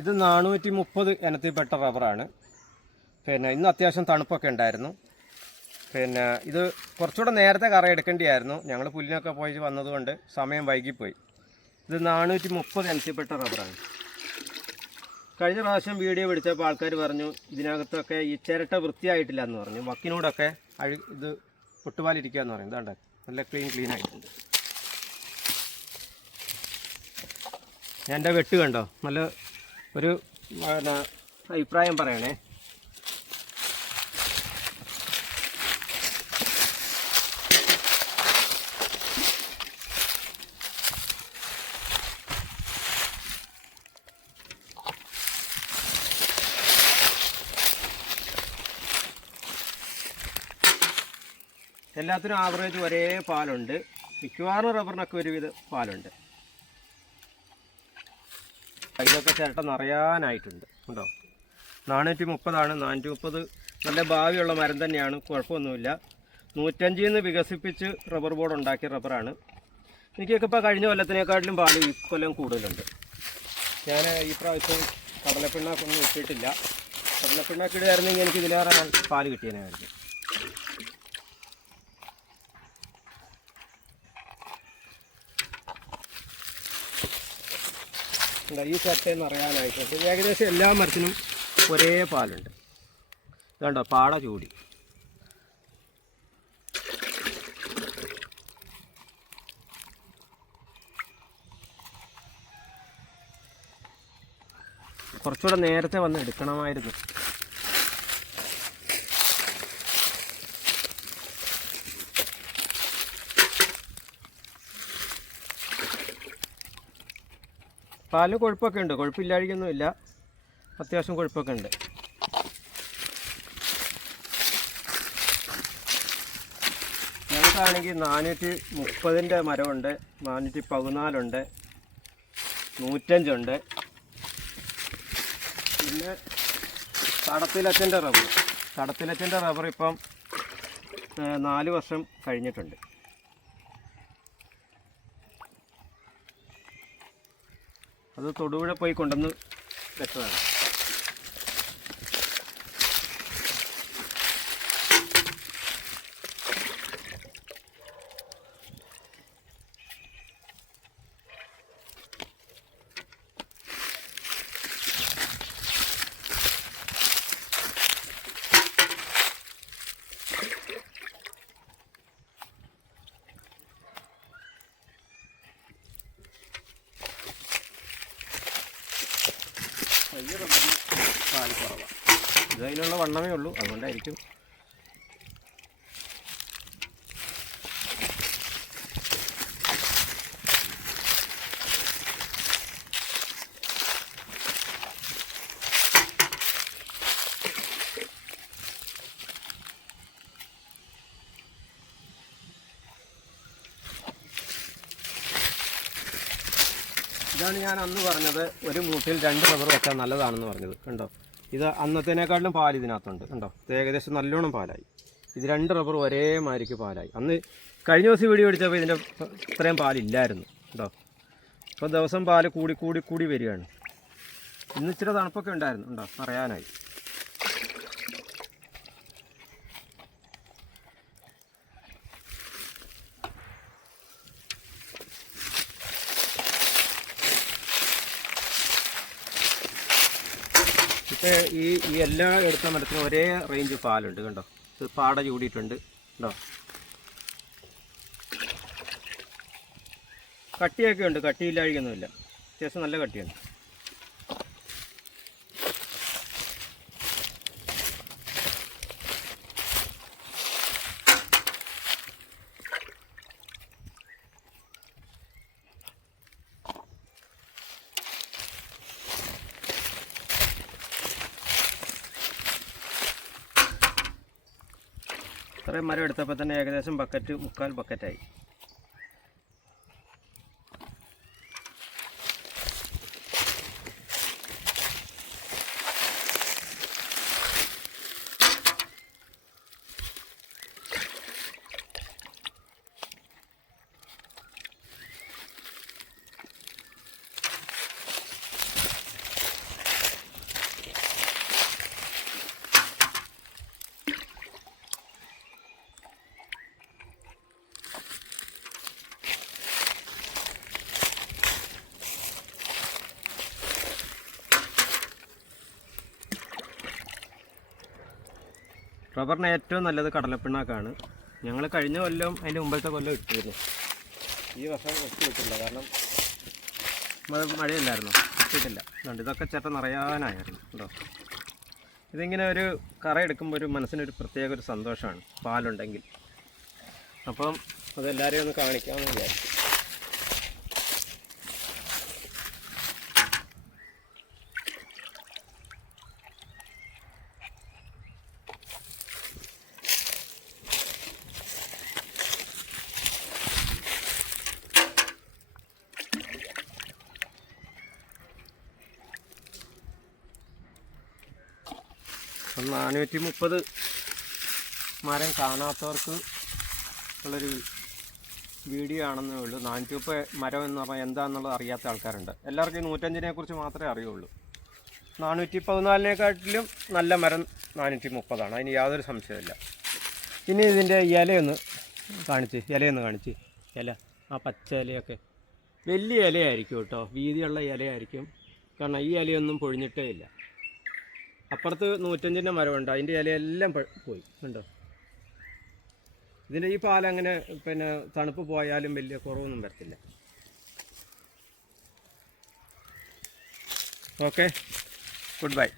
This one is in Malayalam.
ഇത് 430 ഇനത്തിൽപ്പെട്ട റബ്ബറാണ്. പിന്നെ ഇന്ന് അത്യാവശ്യം തണുപ്പൊക്കെ ഉണ്ടായിരുന്നു. പിന്നെ ഇത് കുറച്ചുകൂടെ നേരത്തെ കറ എടുക്കേണ്ടിയായിരുന്നു. ഞങ്ങൾ പുല്ലിനൊക്കെ പോയി വന്നതുകൊണ്ട് സമയം വൈകിപ്പോയി. ഇത് 430 ഇനത്തിൽപ്പെട്ട റബ്ബറാണ്. കഴിഞ്ഞ പ്രാവശ്യം വീഡിയോ പിടിച്ചപ്പോൾ ആൾക്കാർ പറഞ്ഞു ഇതിനകത്തൊക്കെ ഈ ചിരട്ട വൃത്തിയായിട്ടില്ല എന്ന് പറഞ്ഞു. വക്കിനോടൊക്കെ ഇത് പൊട്ടുപാലിരിക്കുക എന്ന് പറയും. ഇതാണ്ട് നല്ല ക്ലീൻ ആയിട്ടുണ്ട്. ഞാൻ എൻ്റെ വെട്ട് കണ്ടോ, നല്ല ഒരു പിന്നെ അഭിപ്രായം പറയണേ. എല്ലാത്തിനും ആവറേജ് ഒരേ പാലുണ്ട്. മിക്കവാറും റബ്ബറിനൊക്കെ ഒരുവിധ പാലുണ്ട്. ഇതൊക്കെ ചിരട്ട നിറയാനായിട്ടുണ്ട്. ഉണ്ടോ, 430 430 നല്ല ഭാവിയുള്ള മരം തന്നെയാണ്, കുഴപ്പമൊന്നുമില്ല. 105 വികസിപ്പിച്ച് റബ്ബർ ബോർഡ് ഉണ്ടാക്കിയ റബ്ബറാണ്. എനിക്കൊക്കെ ഇപ്പോൾ കഴിഞ്ഞ കൊല്ലത്തിനേക്കാട്ടിലും പാല് ഈ കൊല്ലം കൂടുതലുണ്ട്. ഞാൻ ഈ പ്രാവശ്യം കടലപ്പിണ്ണാക്കൊന്നും ഇട്ടിട്ടില്ല. കടലപ്പിണ്ണാക്ക് ഇടുകയായിരുന്നെങ്കിൽ എനിക്ക് ഇതിലേറെ പാല് കിട്ടിയതിനായിരുന്നു. ഈ ചട്ടയെന്ന് അറിയാനായിട്ടുണ്ട്. ഏകദേശം എല്ലാ മരത്തിനും ഒരേ പാലുണ്ട്. ഇതുണ്ടോ, പാട ചൂടി. കുറച്ചുകൂടെ നേരത്തെ വന്ന് എടുക്കണമായിരുന്നു. പാല് കൊഴുപ്പൊക്കെ ഉണ്ട്, കൊഴുപ്പില്ലാഴിക്കൊന്നുമില്ല, അത്യാവശ്യം കൊഴുപ്പൊക്കെ ഉണ്ട്. ഞങ്ങൾക്കാണെങ്കിൽ 430 മരമുണ്ട്, 414 105. പിന്നെ തടത്തിലച്ചൻ്റെ റബ്ബർ ഇപ്പം 4 വർഷം കഴിഞ്ഞിട്ടുണ്ട്. അത് തൊടുപുഴ പോയി കൊണ്ടുവന്ന് വെച്ചതാണ്. ഈ റബ്ബറിന് പാല് കുറവാണ്. ഇത് അതിനുള്ള വണ്ണമേ ഉള്ളൂ, അതുകൊണ്ടായിരിക്കും. ഇതാണ് ഞാൻ അന്ന് പറഞ്ഞത്, ഒരു മൂട്ടിൽ 2 റബ്ബർ വെച്ചാൽ നല്ലതാണെന്ന് പറഞ്ഞത്. കണ്ടോ, ഇത് അന്നത്തേനേക്കാട്ടിലും പാൽ ഇതിനകത്തുണ്ട്. കണ്ടോ, ഇത് ഏകദേശം നല്ലോണം പാലായി. ഇത് 2 റബ്ബർ ഒരേമാതിരിക്ക് പാലായി. അന്ന് കഴിഞ്ഞ ദിവസം വീഡിയോ പിടിച്ചപ്പോൾ ഇതിൻ്റെ ഇത്രയും പാലില്ലായിരുന്നു. കണ്ടോ, അപ്പോൾ ദിവസം പാല് കൂടി വരികയാണ്. ഇന്ന് ഇച്ചിരി തണുപ്പൊക്കെ ഉണ്ടായിരുന്നു. ഉണ്ടോ, അറിയാനായി. ഈ എല്ലാ എടുത്ത മരത്തിനും ഒരേ റേഞ്ച് പാലുണ്ട്. കണ്ടോ, ഇത് പാട ചൂടിയിട്ടുണ്ട്. കണ്ടോ, കട്ടിയൊക്കെ ഉണ്ട്, കട്ടിയില്ലാഴിക്കൊന്നുമില്ല, അത്യാവശ്യം നല്ല കട്ടിയുണ്ട്. ഇത്രയും മരം എടുത്തപ്പോൾ തന്നെ ഏകദേശം 3/4 ബക്കറ്റായി. റബ്ബറിന് ഏറ്റവും നല്ലത് കടലപ്പിണ്ണാക്കാണ്. ഞങ്ങൾ കഴിഞ്ഞ കൊല്ലം അതിൻ്റെ മുമ്പത്തെ കൊല്ലം ഇട്ടിരുന്നു. ഈ വർഷം ഇട്ടിട്ടില്ല, കാരണം മഴയില്ലായിരുന്നു, ഇട്ടിട്ടില്ല. അതുകൊണ്ട് ഇതൊക്കെ ചേട്ടൻ നിറയാനായിരുന്നു കേട്ടോ. ഇതിങ്ങനെ ഒരു കറ എടുക്കുമ്പോൾ ഒരു മനസ്സിനൊരു പ്രത്യേക ഒരു സന്തോഷമാണ് പാലുണ്ടെങ്കിൽ. അപ്പം അതെല്ലാവരെയും ഒന്ന് കാണിക്കാമെന്ന് വിചാരിച്ചു. അപ്പം 430 മരം കാണാത്തവർക്ക് ഉള്ളൊരു വീഡിയോ ആണെന്നേ ഉള്ളൂ. 430 മരം എന്ന് പറഞ്ഞാൽ എന്താണെന്നുള്ളത് അറിയാത്ത ആൾക്കാരുണ്ട്. എല്ലാവർക്കും ഈ 105 കുറിച്ച് മാത്രമേ അറിയുള്ളൂ. 414 നല്ല മരം 430 അതിന് യാതൊരു സംശയമില്ല. ഇനി ഇതിൻ്റെ ഇലയൊന്ന് കാണിച്ച് ഇല ആ പച്ച ഇലയൊക്കെ വലിയ ഇലയായിരിക്കും കേട്ടോ, വീതിയുള്ള ഇലയായിരിക്കും. കാരണം ഈ ഇലയൊന്നും പൊഴിഞ്ഞിട്ടേ ഇല്ല. അപ്പുറത്ത് 105 മരമുണ്ട്, അതിൻ്റെ ഇലയെല്ലാം പോയി കണ്ടോ. ഇതിൻ്റെ ഈ പാലങ്ങനെ പിന്നെ തണുപ്പ് പോയാലും വലിയ കുറവൊന്നും വരത്തില്ല. Okay, good bye.